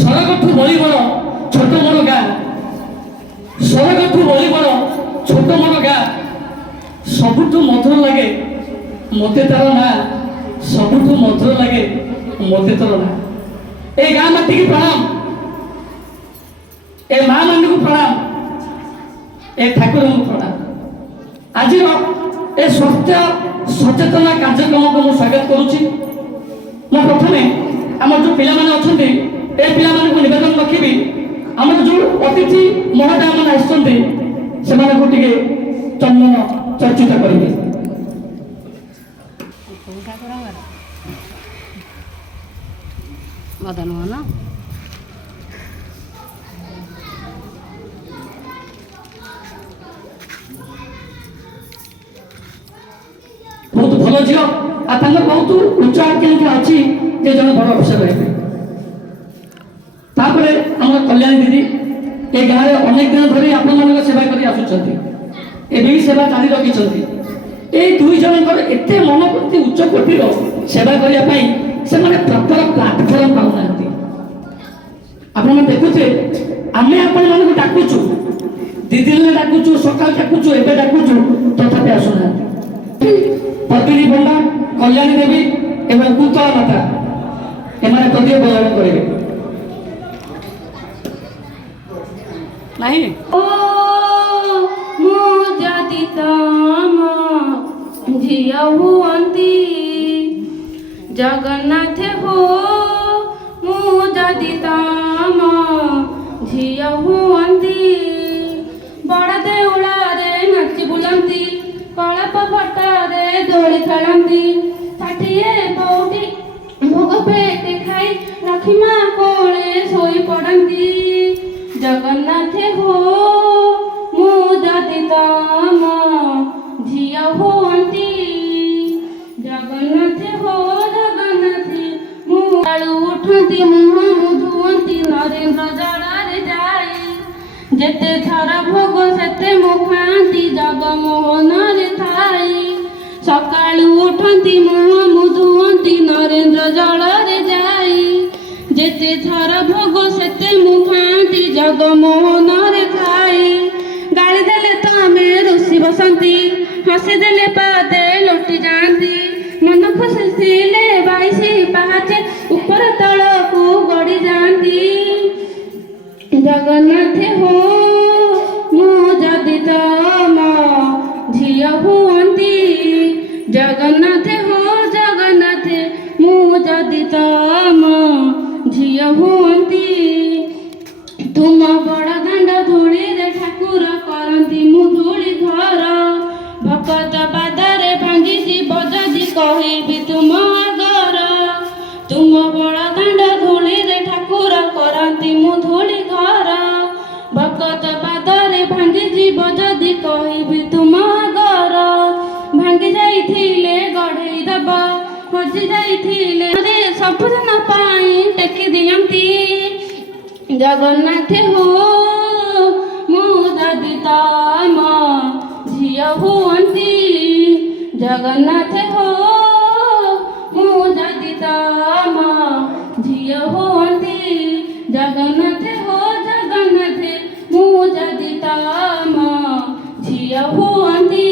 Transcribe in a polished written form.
ସରଗଠୁ ବଳି ବଡ଼ ଛୋଟ ମୋର ଗାଁ, ସରଗଠୁ ବଳି ବଡ଼ ଛୋଟ ମୋର ଗାଁ, ସବୁଠୁ ମଧୁର ଲାଗେ ମୋତେ ତାର ନାଁ, ସବୁଠୁ ମଧୁର ଲାଗେ ମୋତେ ତାର ନାଁ। ଏ ଗାଁ ମାଟିକି ପ୍ରଣାମ, ଏ ମା ମାନଙ୍କୁ ପ୍ରଣାମ, ଏ ଠାକୁରଙ୍କୁ ପ୍ରଣାମ। ଆଜିର ଏ ସ୍ୱାସ୍ଥ୍ୟ ସଚେତନ କାର୍ଯ୍ୟକ୍ରମକୁ ମୁଁ ସ୍ୱାଗତ କରୁଛି। ମୁଁ ପ୍ରଥମେ ଆମର ଯେଉଁ ପିଲାମାନେ ଅଛନ୍ତି ଏ ପିଲାମାନଙ୍କୁ ନିବେଦନ ରଖିବି, ଆମର ଯେଉଁ ଅତିଥି ମହୋଦୟମାନେ ଆସିଛନ୍ତି ସେମାନଙ୍କୁ ଟିକେ ଚନ୍ଦନ ଚର୍ଚ୍ଚିତ କରିବେ। ମଦନ ମୋହନ ବହୁତ ଭଲ ଝିଅ, ଆଉ ତାଙ୍କର ବହୁତ ଉଚ୍ଚ ଆକାଂକ୍ଷା ଅଛି ଯେ ଜଣେ ବଡ଼ ଅଫିସର ହେବେ। ତାପରେ ଆମର କଲ୍ୟାଣୀ ଦିଦି ଏ ଗାଁରେ ଅନେକ ଦିନ ଧରି ଆପଣମାନଙ୍କ ସେବା କରି ଆସୁଛନ୍ତି, ଏବେ ବି ସେବା ଜାରି ରଖିଛନ୍ତି। এই ଦୁଇ ଜଣଙ୍କର ଏତେ ମନୋବୃତ୍ତି ଉଚ୍ଚ କୋଟିର ସେବା କରିବା ପାଇଁ ସେମାନେ ପ୍ରପର ପ୍ଲାଟଫର୍ମ ପାଉନାହାନ୍ତି। ଆପଣମାନେ ଦେଖୁଥିବେ ଆମେ ଆପଣମାନଙ୍କୁ ଡାକୁଛୁ, ଦି ଦିନରେ ଡାକୁଛୁ, ସକାଳ ଡାକୁଛୁ, ଏବେ ଡାକୁଛୁ, ତଥାପି ଆସୁନାହାନ୍ତି। ପଦ୍ମିନୀ ପଣ୍ଡା, କଲ୍ୟାଣୀ ଦେବୀ ଏବଂ କୁନ୍ତଳା ମାତା ଏମାନେ ପ୍ରଦୀପ ପ୍ରଦାନ କରିବେ। ନାହିଁ ଓ ମୁଁ ଯଦି ତମ ଝିଅ ହୁଅନ୍ତି, ଜଗନ୍ନାଥ ହୋ ମୁଁ ଯଦି ତମ ଝିଅ ହୁଅନ୍ତି, ବଡ଼ ଦେଉଳରେ ନାଚି ବୁଲନ୍ତି, କଳପ ଫଟରେ ଦୋଳି ଖେଳନ୍ତି, ଷାଠିଏ ପଉଟି ଭୋଗ ପେଟେ ଖାଇ ଲକ୍ଷ୍ମୀ ମା କୋଳେ ଶୋଇ ପଡ଼ନ୍ତି। ଜଗନ୍ନାଥ ହୋ ମୁଁ ଯଦି ତମ ଝିଅ ହୁଅନ୍ତି, ଜଗନ୍ନାଥ ହୋ ଜଗନ୍ନାଥ ମୁଁ ଆଳୁ ଉଠନ୍ତି, ମୁହଁ ଧୁଅନ୍ତି, ନରେନ୍ଦ୍ର ଜଳରେ ଯାଇ, ଯେତେ ଥର ଭୋଗ ସେତେ ମୁଁ ଖାଆନ୍ତି, ଜଗମୋହନରେ ଥାଇ। ସକାଳୁ ଉଠନ୍ତି, ମୁହଁ ଧୁଅନ୍ତି, ନରେନ୍ଦ୍ର ଜଳରେ ଯାଇ, ଯେତେ ଥର ଭୋଗ ସେତେ ମୁଁ ଖାଆନ୍ତି, ଜଗମୋହନରେ ଥାଇ। ଗାଳି ଦେଲେ ତମେ ରୁଷି ବସନ୍ତି, ହସି ଦେଲେ ପାଦେ ଲୋଟି ଯାଆନ୍ତି, ମନ ଖୁସି ଥିଲେ 22 ପାହାଚେ ଉପର ତଳକୁ ଗଡ଼ି ଯାଆନ୍ତି। ଜଗନ୍ନାଥ ହୋ ମୁଁ ଯଦି ତମ ଝିଅ ହୁଅନ୍ତି, ଜଗନ୍ନାଥ ହୋ ଜଗନ୍ନାଥ ମୁଁ ଯଦି ତମ ଝିଅ ହୁଅନ୍ତି, ତୁମ ବଡ଼ ଦାଣ୍ଡ ଧୂଳିରେ ଠାକୁର କରନ୍ତି ମୁଁ ଧୂଳି ଘର, ଭକତ ପାଦରେ ଭାଙ୍ଗି ଯିବ ଯଦି କହିବି ତୁମ ଆଗର। ତୁମ ବଡ଼ ଦାଣ୍ଡ ଧୂଳିରେ ଠାକୁର କରନ୍ତି ମୁଁ ଧୂଳି ଘର, ଭକତ ପାଦରେ ଭାଙ୍ଗି ଯିବ ଯଦି କହିବି ତୁମ ଆଗର। ଭାଙ୍ଗି ଯାଇଥିଲେ ଗଢ଼େଇ ଦବ, ହଜି ଯାଇଥିଲେ ସବୁଦିନ ପାଇଁ ଟେକି ଦିଅନ୍ତି। ଜଗନ୍ନାଥ ହୋ ମୁଁ ଯଦି ତମ ଝିଅ ହୁଅନ୍ତି, ଜଗନ୍ନାଥ ହୋ ମୁଁ ଯଦି ତମ ଝିଅ ହୁଅନ୍ତି, ଜଗନ୍ନାଥ ହୋ ଜଗନ୍ନାଥ ମୁଁ ଯଦି ତମ ଝିଅ ହୁଅନ୍ତି।